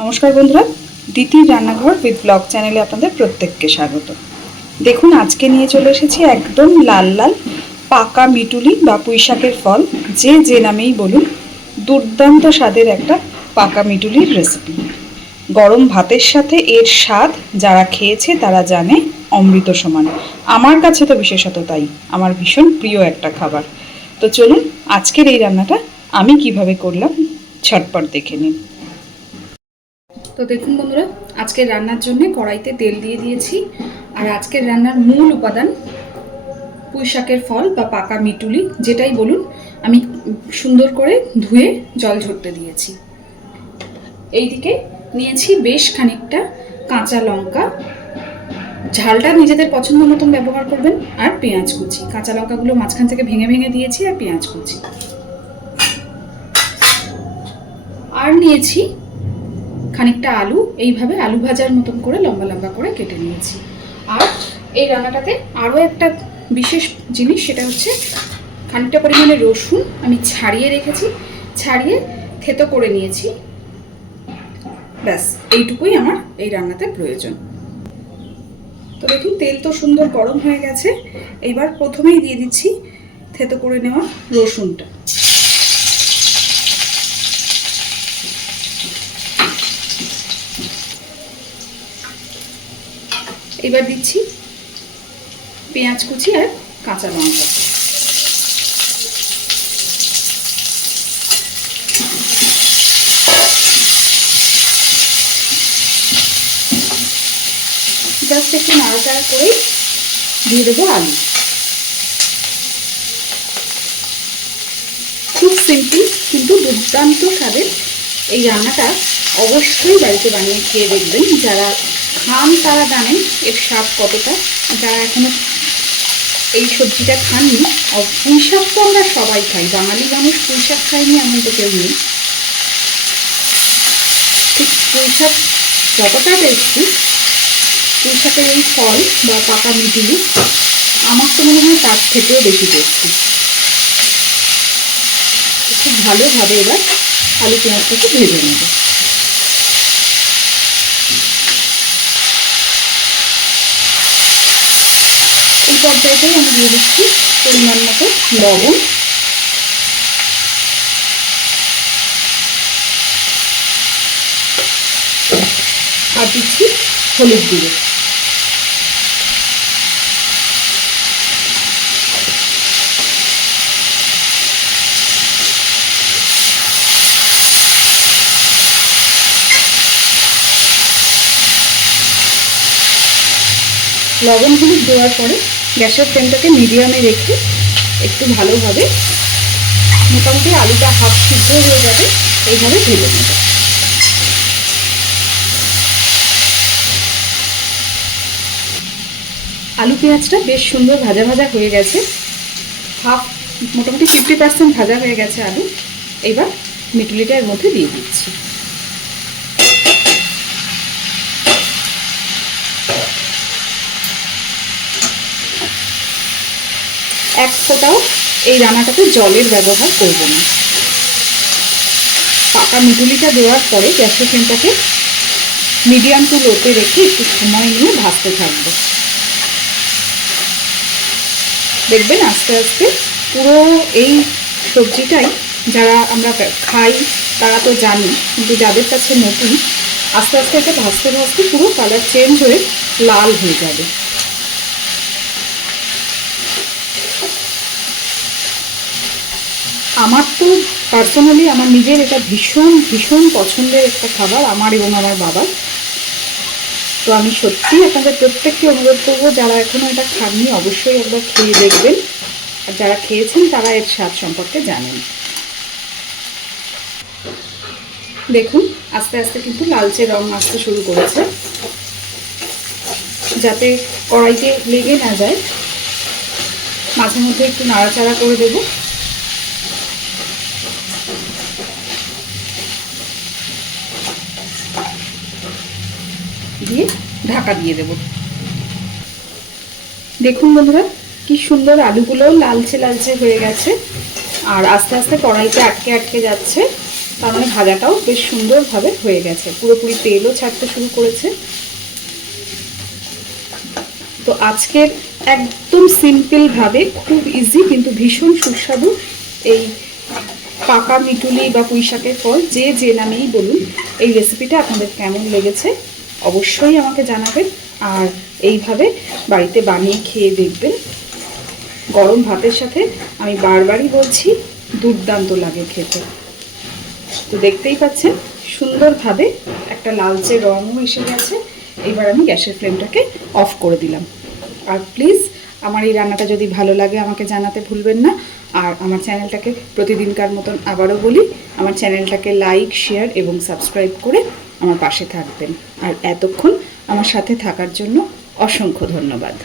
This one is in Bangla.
নমস্কার বন্ধুরা, দিতির রান্নাঘর উইথ ব্লগ চ্যানেলে আপনাদের প্রত্যেককে স্বাগত। দেখুন, আজকে নিয়ে চলে এসেছি একদম লাল লাল পাকা মিটুলি বা পুঁইশাকের ফল, যে নামেই বলুন, দুর্দান্ত স্বাদের একটা পাকা মিটুলির রেসিপি। গরম ভাতের সাথে এর স্বাদ যারা খেয়েছে তারা জানে অমৃত সমান। আমার কাছে তো বিশেষত তাই, আমার ভীষণ প্রিয় একটা খাবার। তো চলুন আজকের এই রান্নাটা আমি কিভাবে করলাম ঝটপট দেখে নিন। তো দেখুন বন্ধুরা, আজকের রান্নার জন্য কড়াইতে তেল দিয়ে দিয়েছি। আর আজকের রান্নার মূল উপাদান পুঁইশাকের ফল বা পাকা মিটুলি, যেটাই বলুন, আমি সুন্দর করে ধুয়ে জল ঝরতে দিয়েছি। এইদিকে নিয়েছি বেশ খানিকটা কাঁচা লঙ্কা, ঝালটা নিজেদের পছন্দ মতন ব্যবহার করবেন, আর পেঁয়াজ কুচি। কাঁচা লঙ্কাগুলো মাঝখান থেকে ভেঙে ভেঙে দিয়েছি, আর পেঁয়াজ কুচি। আর নিয়েছি খানিকটা আলু, এইভাবে আলু ভাজার মতন করে লম্বা লম্বা করে কেটে নিয়েছি। আর এই রান্নাটাতে আরও একটা বিশেষ জিনিস, সেটা হচ্ছে খানিকটা পরিমাণে রসুন আমি ছাড়িয়ে রেখেছি, ছাড়িয়ে থেতো করে নিয়েছি। ব্যাস এইটুকুই আমার এই রান্নাতে প্রয়োজন। তো দেখুন, তেল তো সুন্দর গরম হয়ে গেছে। এইবার প্রথমেই দিয়ে দিচ্ছি থেতো করে নেওয়া রসুনটা। এবার দিচ্ছি পেঁয়াজ কুচি আর কাঁচা লঙ্কা। জাস্ট একটু নাড়াচাড়া করেই দিয়ে দেবো আলু। খুব সিম্পল কিন্তু দুর্দান্ত স্বাদের এই রান্নাটা অবশ্যই বাড়িতে বানিয়ে খেয়ে দেখবেন। যারা খান তারা জানেন এর স্বাদ কতটা। যারা এখনো এই সবজিটা খাননি, পুঁইশাক তো আমরা সবাই খাই, বাঙালি মানুষ পুঁইশাক খাইনি এমন তো কেউ নেই। ঠিক পুঁইশাক যতটা টেস্টি, পুঁইশাকের এই ফল বা পাকা মিটুলি আমার তো মনে হয় তার থেকেও বেশি টেস্টি। খুব ভালোভাবে এবার আলু পেঁয়াজটাকে ভেজে নেব। এই পর্যায়েতেই আমি দিয়ে দিচ্ছি পরিমাণ মতো লবণ, আর দিচ্ছি হলুদ গুঁড়ো। লবণ হলুদ দেওয়ার পরে গ্যাসের ফ্লেমটাকে মিডিয়ামে রেখে একটু ভালোভাবে, মোটামুটি আলুটা হাফ সিদ্ধ হয়ে যাবে, এইভাবে ভেজে নেব। আলু পেঁয়াজটা বেশ সুন্দর ভাজা ভাজা হয়ে গেছে, মোটামুটি 50% ভাজা হয়ে গেছে আলু। এবার মিটুলিটা এর মধ্যে দিয়ে দিচ্ছি। এক ফোঁটাও এই রান্নাটাতে জলের ব্যবহার করব না। পাকা মিটুলিটা দেওয়ার পরে গ্যাসের ফ্লেমটাকে মিডিয়াম টু লোতে রেখে একটু সময় নিয়ে ভাজতে থাকবো। দেখবেন আস্তে আস্তে পুরো এই সবজিটাই, যারা আমরা খাই তারা তো জানি, কিন্তু যাদের কাছে নতুন, আস্তে আস্তে এটা ভাজতে ভাজতে পুরো কালার চেঞ্জ হয়ে লাল হয়ে যাবে। আমার তো পার্সোনালি আমার নিজের এটা ভীষণ ভীষণ পছন্দের একটা খাবার, আমার এবং আমার বাবার। তো আমি সত্যি আপনাদের প্রত্যেককে অনুরোধ করবো, যারা এখনও এটা খাননি অবশ্যই একবার খেয়ে দেখবেন, আর যারা খেয়েছেন তারা এর স্বাদ সম্পর্কে জানেন। দেখুন আস্তে আস্তে কিন্তু লালচে রং আসতে শুরু করেছে। যাতে কড়াইতে লেগে না যায় মাঝে মধ্যে একটু নাড়াচাড়া করে দেব। দিয়ে ঢাকা দিয়ে দেব। দেখুন বন্ধুরা, কি সুন্দর আলুগুলো লালচে লালচে হয়ে গেছে, আর আস্তে আস্তে কড়াইতে আটকে আটকে যাচ্ছে। তার মানে ভাজাটাও বেশ সুন্দরভাবে হয়ে গেছে, পুরোপুরি তেলও ছাড়তে শুরু করেছে। তো আজকের একদম সিম্পলভাবে, খুব ইজি কিন্তু ভীষণ সুস্বাদু এই পাকা মিটুলি বা পুঁইশাকের ফল, যে নামেই বলুন, এই রেসিপিটা আপনাদের কেমন লেগেছে অবশ্যই আমাকে জানাবেন। আর এইভাবে বাড়িতে বানিয়ে খেয়ে দেখবেন, গরম ভাতের সাথে আমি বারবারই বলছি দুর্দান্ত লাগে খেতে। তো দেখতেই পাচ্ছেন সুন্দরভাবে একটা লালচে রঙও এসে গেছে। এবার আমি গ্যাসের ফ্লেমটাকে অফ করে দিলাম। আর প্লিজ আমার এই রান্নাটা যদি ভালো লাগে আমাকে জানাতে ভুলবেন না। আর আমার চ্যানেলটাকে প্রতিদিনকার মতন আবারও বলি, আমার চ্যানেলটাকে লাইক, শেয়ার এবং সাবস্ক্রাইব করে আমার পাশে থাকবেন। আর এতক্ষণ আমার সাথে থাকার জন্য অসংখ্য ধন্যবাদ।